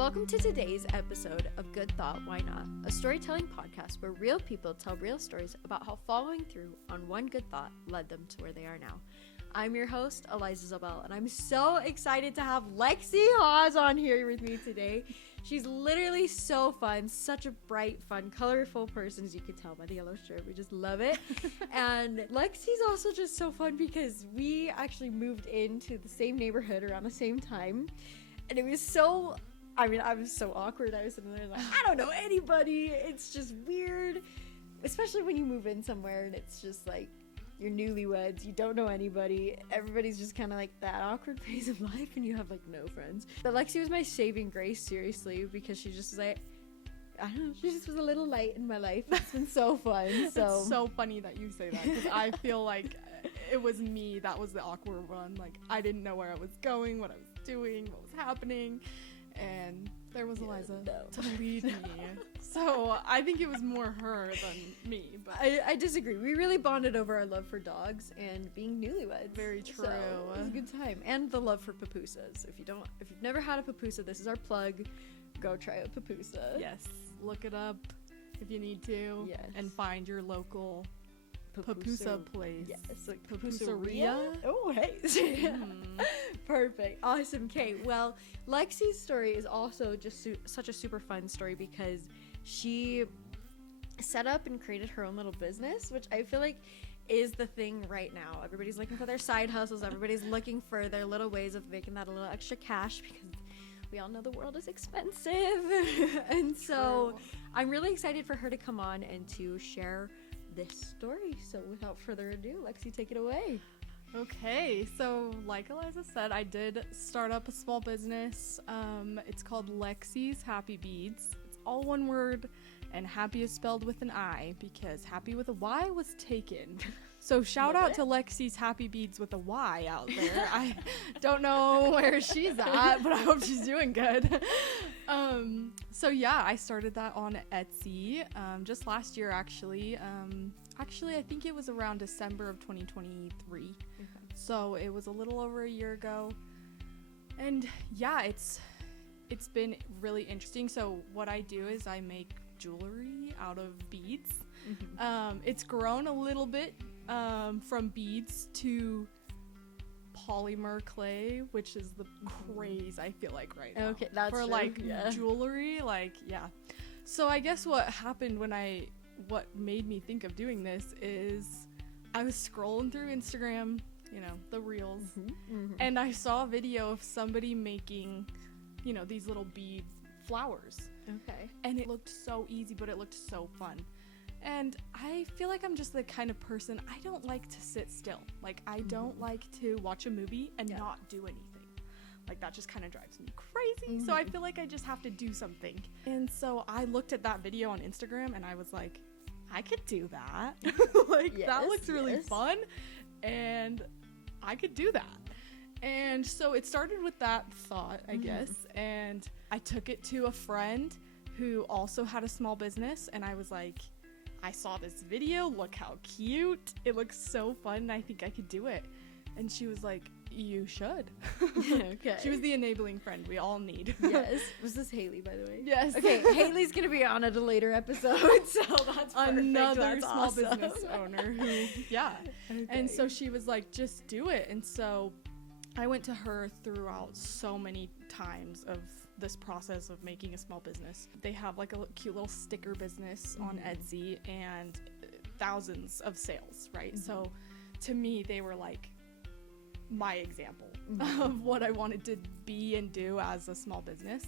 Welcome to today's episode of Good Thought, Why Not? A storytelling podcast where real people tell real stories about how following through on one good thought led them to where they are now. I'm your host, Eliza Zabel, and I'm so excited to have Lexi Haws on here with me today. She's literally so fun, such a bright, fun, colorful person, as you can tell by the yellow shirt. We just love it. And Lexi's also just so fun because we actually moved into the same neighborhood around the same time. And it was so, I was so awkward. I was sitting there like, I don't know anybody. It's just weird, especially when you move in somewhere and it's just like, you're newlyweds, you don't know anybody, everybody's just kind of like that awkward phase of life and you have like no friends. But Lexi was my saving grace, seriously, because she just was like, I don't know, she just was a little light in my life. It's been so fun. So it's so funny that you say that, because I feel like it was me that was the awkward one. Like, I didn't know where I was going, what I was doing, what was happening, and there was Eliza to lead me. So I think it was more her than me. But I disagree. We really bonded over our love for dogs and being newlyweds. Very true. So it was a good time. And the love for pupusas. If you've never had a pupusa, this is our plug. Go try a pupusa. Yes. Look it up if you need to. Yes. And find your local pupusa place. Yes. Like Pupuseria? Oh, hey. Perfect. Awesome. Okay. Well, Lexi's story is also just such a super fun story because she set up and created her own little business, which I feel like is the thing right now. Everybody's looking for their side hustles. Everybody's looking for their little ways of making that a little extra cash because we all know the world is expensive. And so I'm really excited for her to come on and to share this story. So without further ado, Lexi, take it away. Okay, so like Eliza said, I did start up a small business. It's called Lexi's Happy Beads. It's all one word, and happy is spelled with an I because happy with a Y was taken. So shout out to Lexi's Happy Beads with a Y out there. I don't know where she's at, but I hope she's doing good. So yeah, I started that on Etsy just last year, actually. Actually, I think it was around December of 2023. Okay. So it was a little over a year ago. And yeah, it's been really interesting. So what I do is I make jewelry out of beads. Mm-hmm. It's grown a little bit from beads to polymer clay, which is the craze I feel like right now. Okay, that's for true. Like jewelry, like yeah. So I guess what happened what made me think of doing this is I was scrolling through Instagram, the reels, and I saw a video of somebody making, these little bead flowers. Okay. And it looked so easy, but it looked so fun. And I feel like I'm just the kind of person, I don't like to sit still. Like, I don't like to watch a movie and not do anything. Like, that just kind of drives me crazy. So I feel like I just have to do something. And so I looked at that video on Instagram and I was like, I could do that. That looks really fun. And I could do that. And so it started with that thought, I guess. And I took it to a friend who also had a small business. And I was like, I saw this video. Look how cute. It looks so fun. And I think I could do it. And she was like, you should. Okay. She was the enabling friend we all need. Yes. Was this Haley, by the way? Yes. Okay, Haley's going to be on at a later episode, so that's perfect. Another that's small awesome. business owner who, yeah. Okay. And so she was like, just do it. And so I went to her throughout so many times of this process of making a small business. They have like a cute little sticker business on Etsy and thousands of sales, right? So to me, they were like my example of what I wanted to be and do as a small business.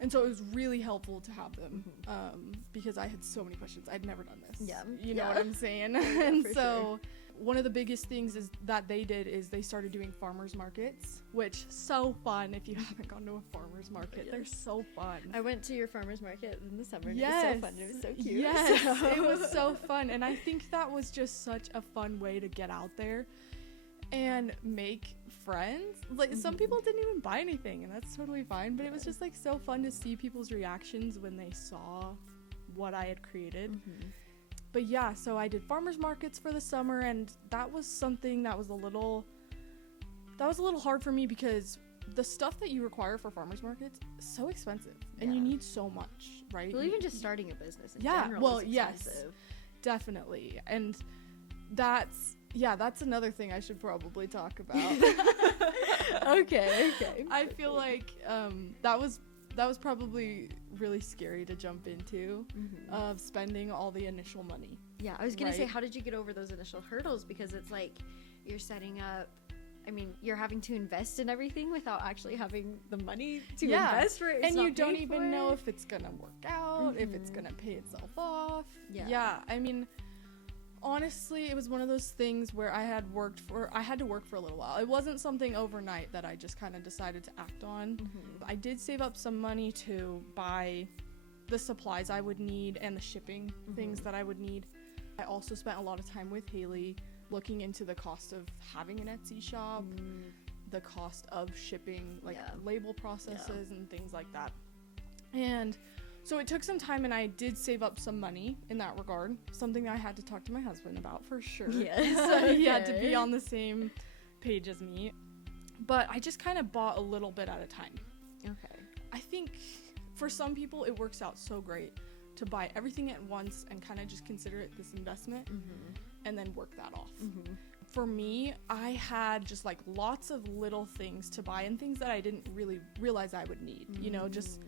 And so it was really helpful to have them because I had so many questions. I'd never done this. Yeah. You know what I'm saying? Yeah, and so one of the biggest things is that they did is they started doing farmers markets, which so fun. If you haven't gone to a farmers market, they're so fun. I went to your farmers market in the summer and yes. it was so fun. It was so cute. Yes, it was so fun. And I think that was just such a fun way to get out there and make friends. Like some people didn't even buy anything, and that's totally fine, but it was just like so fun to see people's reactions when they saw what I had created. But yeah, so I did farmers markets for the summer, and that was something that was a little hard for me because the stuff that you require for farmers markets is so expensive, and Yeah. you need so much, right? Well, even just starting a business in Yeah, general well, is yes. expensive. Definitely. And that's another thing I should probably talk about. Okay. I feel like that was probably really scary to jump into, of spending all the initial money. Yeah, I was gonna say, Right. how did you get over those initial hurdles? Because it's like you're setting up. I mean, you're having to invest in everything without actually having the money to invest for it. And you don't even know if it's gonna work out, if it's gonna pay itself off. Yeah. I mean, honestly, it was one of those things where I had to work for a little while. It wasn't something overnight that I just kind of decided to act on. I did save up some money to buy the supplies I would need and the shipping things that I would need. I also spent a lot of time with Haley looking into the cost of having an Etsy shop, the cost of shipping, like label processes and things like that. And so it took some time, and I did save up some money in that regard, something I had to talk to my husband about for sure. Yes. He had to be on the same page as me. But I just kind of bought a little bit at a time. Okay. I think for some people it works out so great to buy everything at once and kind of just consider it this investment and then work that off. For me, I had just like lots of little things to buy and things that I didn't really realize I would need, you know, just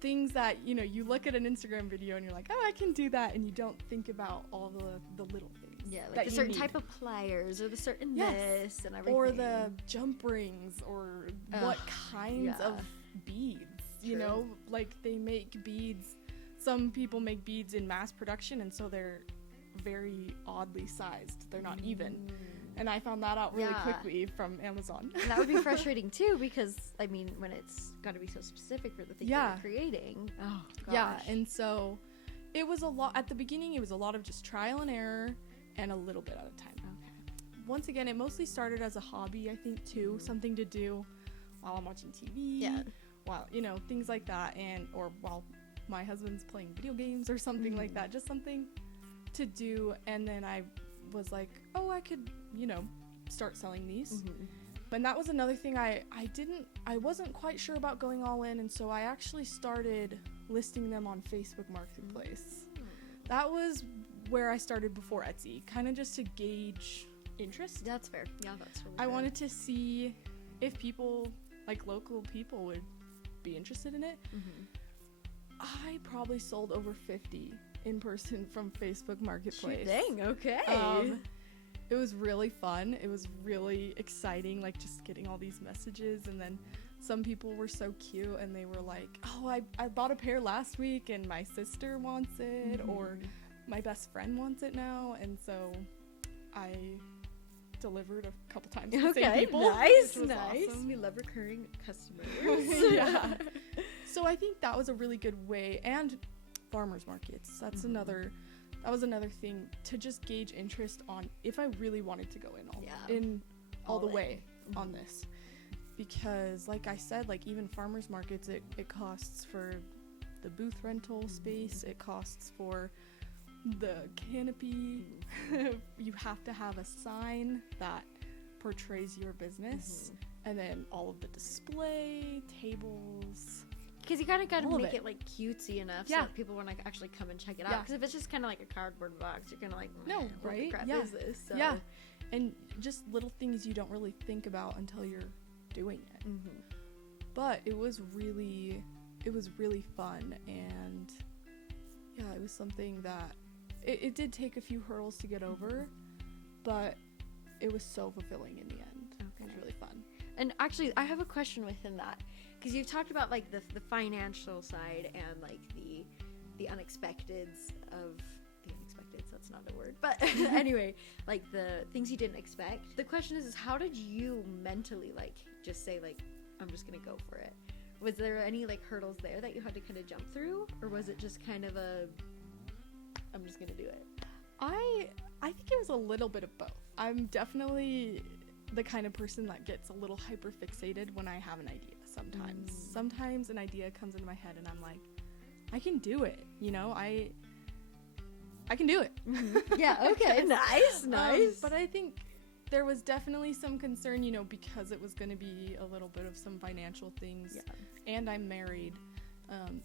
things that, you know, you look at an Instagram video and you're like, oh, I can do that, and you don't think about all the little things. Yeah, like that the you certain need. type of pliers or the certain Yes. this and everything. Or the jump rings, or what kinds of beads, you True. know, like they make beads. Some people make beads in mass production, and so they're very oddly sized. They're not even. And I found that out really quickly from Amazon. And that would be frustrating too, because I mean, when it's got to be so specific for the thing that you're creating. Oh gosh. Yeah, and so it was a lot at the beginning. It was a lot of just trial and error and a little bit at a time. Okay. Once again, it mostly started as a hobby, I think, too, something to do while I'm watching TV. Yeah. While, you know, things like that, or while my husband's playing video games or something like that, just something to do. And then I was like, oh, I could, you know, start selling these. And that was another thing I wasn't quite sure about going all in, and so I actually started listing them on Facebook Marketplace. That was where I started before Etsy, kind of just to gauge interest. That's fair. Yeah, that's really I fair. wanted to see if people, like local people, would be interested in it. I probably sold over 50 in person from Facebook Marketplace. Dang, okay. It was really fun. It was really exciting, like just getting all these messages. And then some people were so cute and they were like, oh, I bought a pair last week and my sister wants it, or my best friend wants it now. And so I delivered a couple times to the same people. Nice, which was nice. awesome. We love recurring customers. Yeah. So I think that was a really good way. And farmers markets. That was another thing to just gauge interest on if I really wanted to go in all the way on this. Because like I said, like even farmers markets, it costs for the booth rental space, it costs for the canopy. You have to have a sign that portrays your business, and then all of the display tables. Because you kind of got to All of make it. it like cutesy enough so Yeah. that people want to actually come and check it out. Yeah. Because if it's just kind of like a cardboard box, you're kind of like, No, what the right? crap Yeah. is this? So. Yeah. And just little things you don't really think about until you're doing it. But it was really fun, and yeah, it was something that it did take a few hurdles to get over, but it was so fulfilling in the end. It was really fun. And actually, I have a question within that, because you've talked about like the financial side and like the unexpecteds of the unexpecteds. That's not a word, but anyway, like the things you didn't expect. The question is how did you mentally like just say like I'm just gonna go for it? Was there any like hurdles there that you had to kind of jump through, or was it just kind of a I'm just gonna do it? I think it was a little bit of both. I'm definitely the kind of person that gets a little hyper fixated when I have an idea sometimes. Sometimes an idea comes into my head and I'm like, I can do it, you know? I can do it. Yeah, okay. Nice. But I think there was definitely some concern, you know, because it was going to be a little bit of some financial things, and I'm married,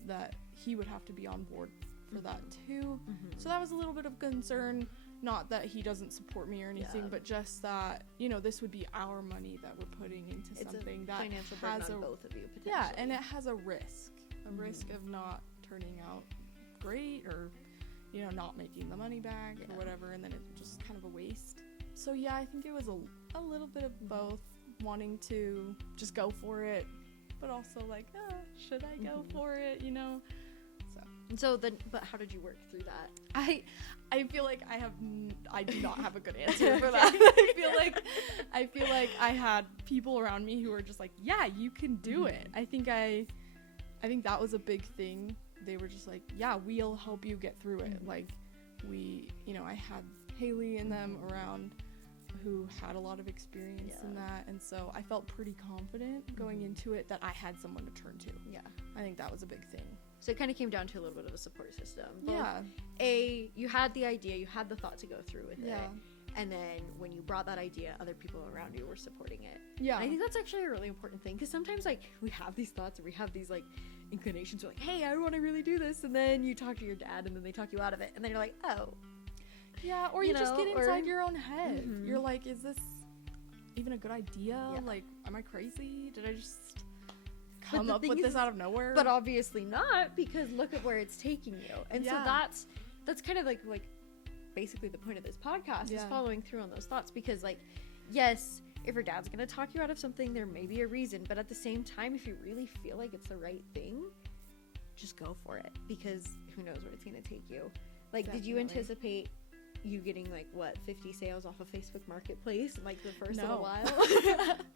that he would have to be on board for that too. So that was a little bit of concern. Not that he doesn't support me or anything, but just that, you know, this would be our money that we're putting into something that financial burden on both of you, potentially. Yeah, and it has a risk of not turning out great, or, you know, not making the money back or whatever, and then it's just kind of a waste. So yeah, I think it was a little bit of both, wanting to just go for it, but also like, should I go for it, you know? So then, but how did you work through that? I feel like I do not have a good answer for that. I feel like I had people around me who were just like, yeah, you can do it. I think that was a big thing. They were just like, yeah, we'll help you get through it. Like, you know, I had Haley and them around who had a lot of experience in that, and so I felt pretty confident going into it that I had someone to turn to. Yeah, I think that was a big thing. So it kind of came down to a little bit of a support system. Both, you had the idea, you had the thought to go through with it, and then when you brought that idea, other people around you were supporting it. And I think that's actually a really important thing, because sometimes, like, we have these thoughts, or we have these, like, inclinations, we're like, hey, I want to really do this, and then you talk to your dad, and then they talk you out of it, and then you're like, oh. Yeah, or you just get inside your own head. You're like, is this even a good idea? Like, am I crazy? Did I just come up with this out of nowhere? But obviously not, because look at where it's taking you. And so that's kind of like basically the point of this podcast, is following through on those thoughts, because, like, yes, if your dad's gonna talk you out of something, there may be a reason, but at the same time, if you really feel like it's the right thing, just go for it, because who knows where it's gonna take you. Like, did you anticipate you getting, like, 50 sales off of Facebook Marketplace in, like, the first little while?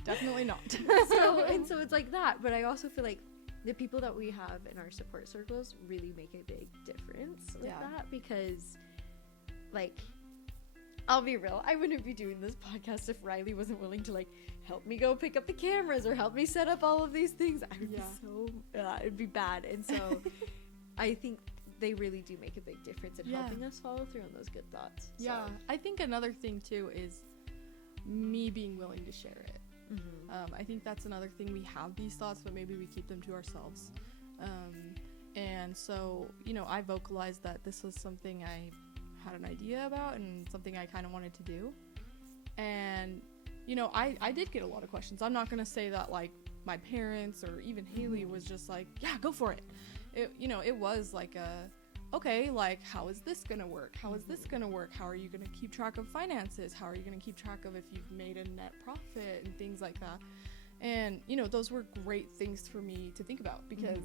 Definitely not. So it's like that, but I also feel like the people that we have in our support circles really make a big difference with that, because, like, I'll be real, I wouldn't be doing this podcast if Riley wasn't willing to, like, help me go pick up the cameras or help me set up all of these things. I would be it'd be bad. And so I think they really do make a big difference in helping us follow through on those good thoughts. Yeah, I think another thing too is me being willing to share it. I think that's another thing. We have these thoughts, but maybe we keep them to ourselves. And so, you know, I vocalized that this was something I had an idea about and something I kind of wanted to do. And, you know, I did get a lot of questions. I'm not going to say that, like, my parents or even Haley was just like, yeah, go for it. You know, it was like okay, like, how is this gonna work? How is this gonna work? How are you gonna keep track of finances? How are you gonna keep track of if you've made a net profit and things like that? And, you know, those were great things for me to think about, because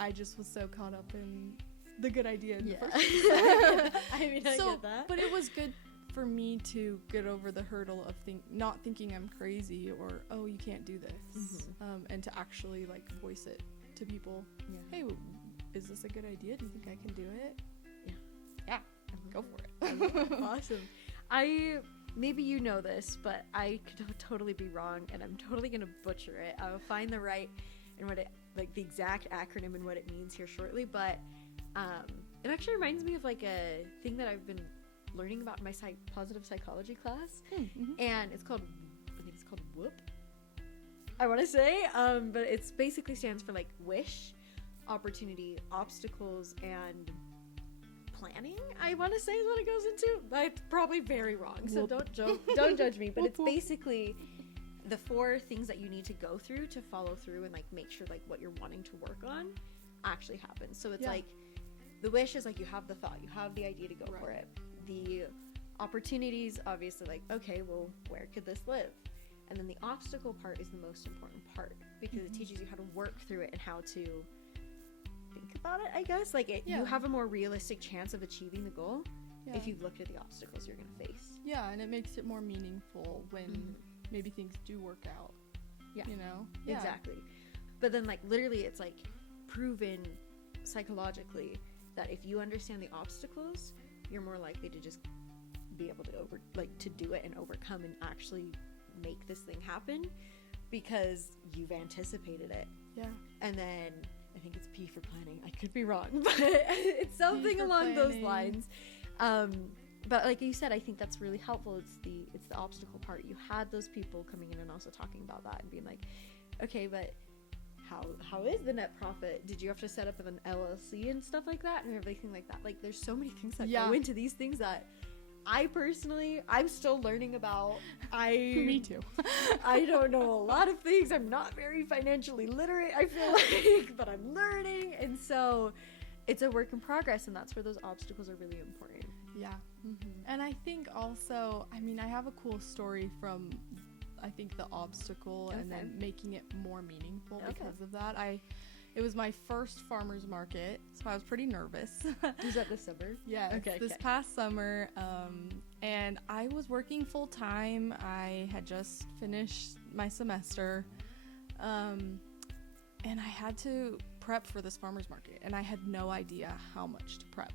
I just was so caught up in the good idea in the first place. I mean, I get that. But it was good for me to get over the hurdle of not thinking I'm crazy or, oh, you can't do this, and to actually, like, voice it to people. Hey, is this a good idea? Do you think I can do it? Yeah, go for it. Awesome. Maybe you know this, but I could totally be wrong, and I'm totally gonna butcher it. I will find the right and what it, like, the exact acronym and what it means here shortly, but it actually reminds me of, like, a thing that I've been learning about in my positive psychology class, and it's called, I think it's called WHOOP, I want to say, but it's basically stands for, like, wish, opportunity, obstacles, and planning, I want to say, is what it goes into. I'm probably very wrong, so don't judge me, but it's basically the 4 things that you need to go through to follow through and, like, make sure, like, what you're wanting to work on actually happens. So it's like, the wish is, like, you have the thought, you have the idea to go for it. The opportunities, obviously, like, okay, well, where could this live? And then the obstacle part is the most important part, because it teaches you how to work through it and how to think about it, I guess. Like, you have a more realistic chance of achieving the goal if you've looked at the obstacles you're going to face. Yeah, and it makes it more meaningful when maybe things do work out. Yeah. You know? Yeah. Exactly. But then, like, literally, it's, like, proven psychologically that if you understand the obstacles, you're more likely to just be able to to do it and overcome and actually make this thing happen, because you've anticipated it. Yeah. And then I think it's P for planning. I could be wrong, but it's something along those lines. But like you said, I think that's really helpful. It's the obstacle part. You had those people coming in and also talking about that and being like, okay, but how is the net profit? Did you have to set up an LLC and stuff like that and everything like that? Like, there's so many things that go into these things that I'm still learning about. Me too. I don't know a lot of things. I'm not very financially literate, I feel like, but I'm learning. And so it's a work in progress, and that's where those obstacles are really important. Yeah. Mm-hmm. And I think also, I mean, I have a cool story from, I think, the obstacle and then making it more meaningful because of that. It was my first farmer's market, so I was pretty nervous. Was that this summer? Yeah, this past summer, and I was working full time. I had just finished my semester, and I had to prep for this farmer's market, and I had no idea how much to prep.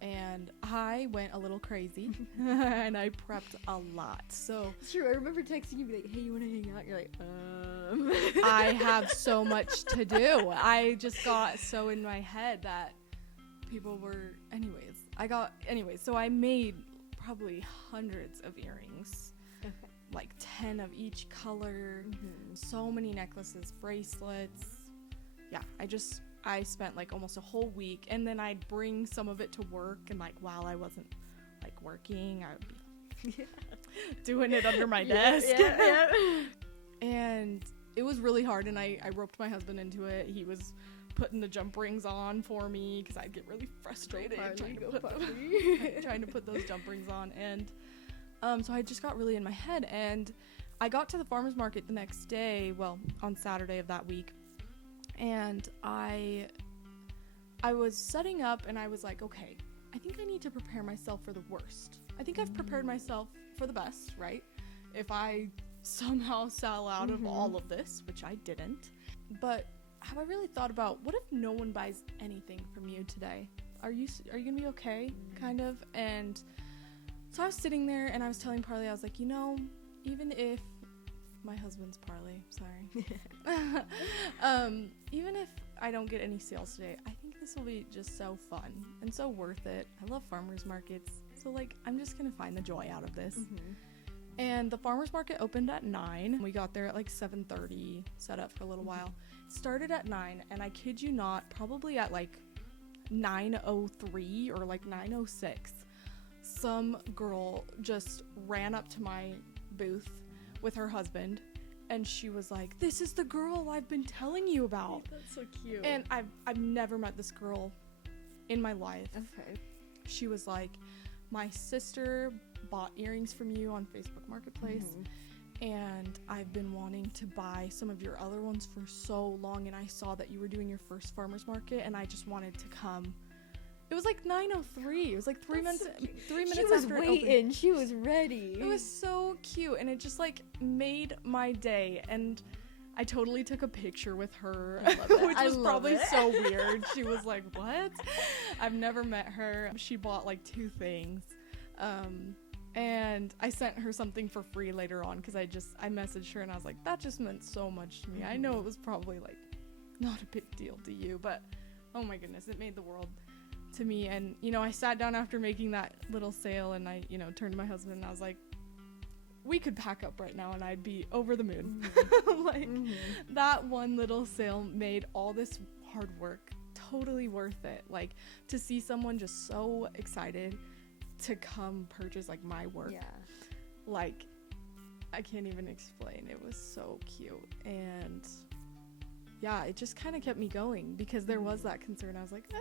And I went a little crazy, and I prepped a lot. So it's true. I remember texting you, like, "Hey, you want to hang out?" You're like, I have so much to do. I just got so in my head that people were. So I made probably hundreds of earrings, like 10 of each color, so many necklaces, bracelets. Yeah, I spent like almost a whole week, and then I'd bring some of it to work, and like while I wasn't like working, I would be doing it under my desk. And it was really hard, and I roped my husband into it. He was putting the jump rings on for me because I'd get really frustrated trying to put those jump rings on. And so I just got really in my head, and I got to the farmer's market the next day, well, on Saturday of that week. And I was setting up, and I was like, okay, I think I need to prepare myself for the worst. I think I've prepared myself for the best, right? If I somehow sell out of all of this, which I didn't. But have I really thought about, what if no one buys anything from you today? Are you gonna be okay? Kind of. And so I was sitting there, and I was telling Parley, I was like, even if my husband's Parley, sorry. Even if I don't get any sales today, I think this will be just so fun and so worth it. I love farmers markets, so like I'm just gonna find the joy out of this. And the farmers market opened at 9. We got there at like 7:30, set up for a little while. It started at 9, and I kid you not, probably at like 9:03 or like 9:06, some girl just ran up to my booth with her husband, and she was like, "This is the girl I've been telling you about." That's so cute. And I've never met this girl in my life. Okay. She was like, "My sister bought earrings from you on Facebook Marketplace, and I've been wanting to buy some of your other ones for so long, and I saw that you were doing your first farmer's market, and I just wanted to come." It was like 9:03. It was like 3 minutes. 3 minutes she was after waiting. it opened. She was ready. It was so cute, and it just like made my day. And I totally took a picture with her, which was probably so weird. She was like, "What?" I've never met her. She bought like 2 things, and I sent her something for free later on because I messaged her, and I was like, "That just meant so much to me." I know it was probably like not a big deal to you, but oh my goodness, it made the world to me. And I sat down after making that little sale, and I turned to my husband, and I was like, we could pack up right now and I'd be over the moon. That one little sale made all this hard work totally worth it. Like, to see someone just so excited to come purchase like my work, like I can't even explain. It was so cute. And yeah, it just kind of kept me going because there was that concern. I was like,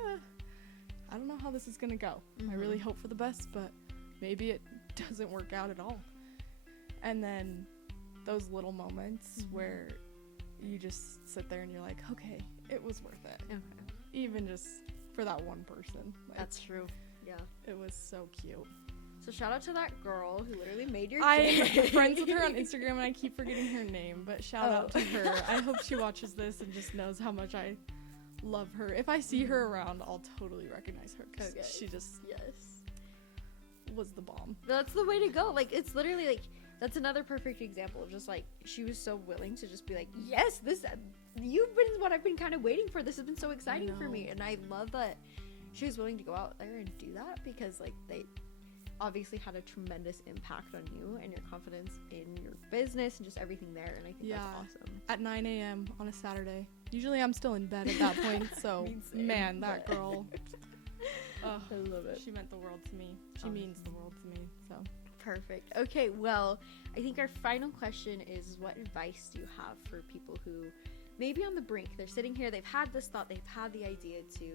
I don't know how this is gonna go. I really hope for the best, but maybe it doesn't work out at all. And then those little moments where you just sit there and you're like, okay, it was worth it. Okay. Even just for that one person. Like, that's true. Yeah. It was so cute. So shout out to that girl who literally made your day. I'm friends with her on Instagram, and I keep forgetting her name, but shout out to her. I hope she watches this and just knows how much I love her. If I see her around, I'll totally recognize her because she just was the bomb. That's the way to go. Like, it's literally like, that's another perfect example of just like, she was so willing to just be like, yes, this, you've been what I've been kind of waiting for. This has been so exciting for me. And I love that she was willing to go out there and do that because like obviously had a tremendous impact on you and your confidence in your business and just everything there. And I think that's awesome. At 9 a.m. on a Saturday. Usually I'm still in bed at that point. So, man, that girl. I love it. She meant the world to me. She means the world to me. So perfect. Okay, well, I think our final question is, what advice do you have for people who maybe on the brink, they're sitting here, they've had this thought, they've had the idea to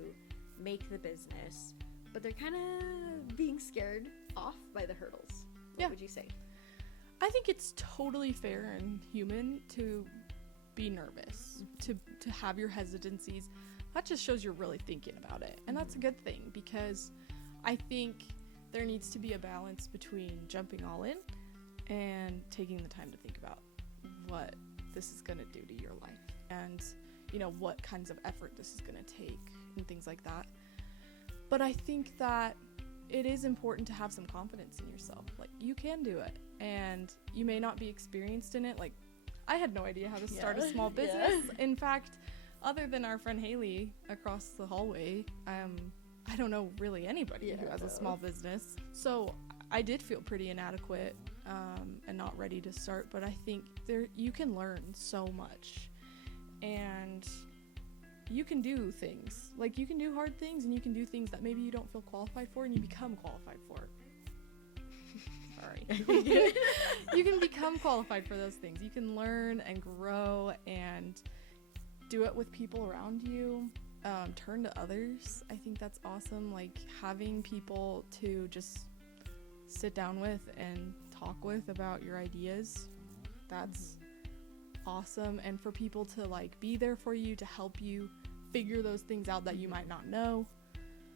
make the business, but they're kind of being scared off by the hurdles? What would you say? I think it's totally fair and human to be nervous, to have your hesitancies. That just shows you're really thinking about it. And that's a good thing, because I think there needs to be a balance between jumping all in and taking the time to think about what this is going to do to your life and, you know, what kinds of effort this is going to take and things like that. But I think that it is important to have some confidence in yourself. Like, you can do it, and you may not be experienced in it. Like, I had no idea how to start a small business. In fact, other than our friend Haley across the hallway, I don't know really anybody who has a small business. So I did feel pretty inadequate and not ready to start. But I think you can learn so much, and you can do things. Like, you can do hard things, and you can do things that maybe you don't feel qualified for, and you become qualified for. Sorry. You can become qualified for those things. You can learn and grow and do it with people around you. Turn to others. I think that's awesome. Like, having people to just sit down with and talk with about your ideas. That's awesome. And for people to like be there for you, to help you figure those things out that you might not know.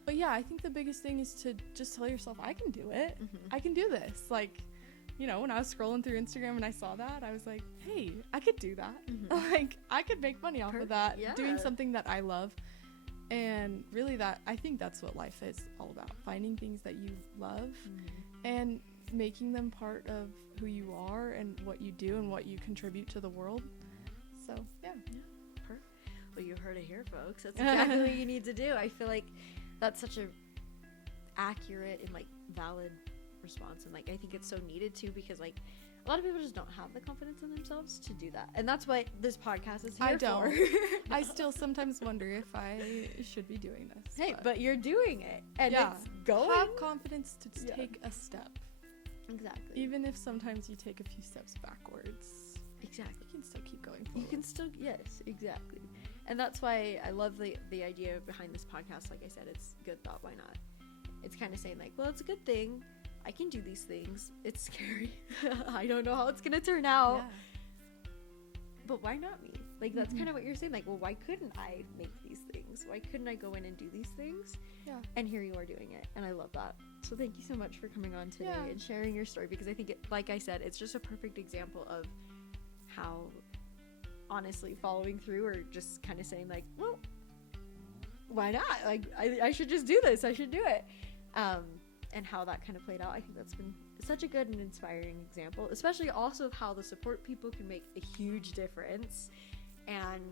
But yeah, I think the biggest thing is to just tell yourself, I can do it. I can do this. Like, you know, when I was scrolling through Instagram and I saw that, I was like, hey, I could do that. Like, I could make money off of that, doing something that I love. And really, I think that's what life is all about. Finding things that you love and making them part of who you are and what you do and what you contribute to the world. So, yeah. Perfect. Well, you heard it here, folks. That's exactly what you need to do. I feel like that's such a accurate and like valid response, and like I think it's so needed too, because like a lot of people just don't have the confidence in themselves to do that, and that's what this podcast is here for. I still sometimes wonder if I should be doing this. Hey, but you're doing it, and it's going. Have confidence to take a step. Exactly. Even if sometimes you take a few steps backwards. Exactly. You can still keep going forward. You can still, yes, exactly. And that's why I love the idea behind this podcast. Like I said, it's good thought, why not? It's kind of saying like, well, it's a good thing. I can do these things. It's scary. I don't know how it's going to turn out. Yeah. But why not me? Like, that's kind of what you're saying. Like, well, why couldn't I make these things? Why couldn't I go in and do these things? Yeah. And here you are doing it. And I love that. So thank you so much for coming on today and sharing your story, because I think, like I said, it's just a perfect example of how, honestly, following through, or just kind of saying like, well, why not? Like, I should just do this. I should do it. And how that kind of played out. I think that's been such a good and inspiring example, especially also of how the support people can make a huge difference, and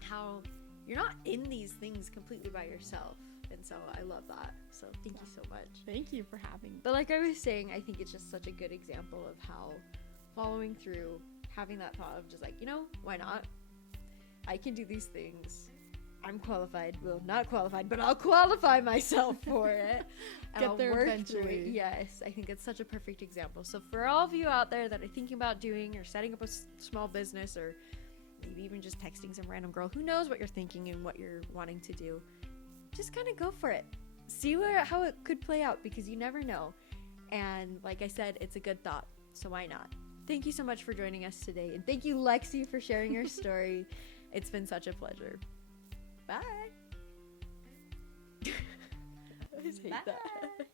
how you're not in these things completely by yourself. And so I love that. So thank you so much. Thank you for having me. But like I was saying, I think it's just such a good example of how following through, having that thought of just like, you know, why not? I can do these things. I'm qualified. Well, not qualified, but I'll qualify myself for it. And Get I'll there work eventually. through it. Yes, I think it's such a perfect example. So for all of you out there that are thinking about doing or setting up a small business, or maybe even just texting some random girl who knows what you're thinking and what you're wanting to do, just kind of go for it. See how it could play out, because you never know. And like I said, it's a good thought. So why not? Thank you so much for joining us today. And thank you, Lexi, for sharing your story. It's been such a pleasure. Bye. I just hate that.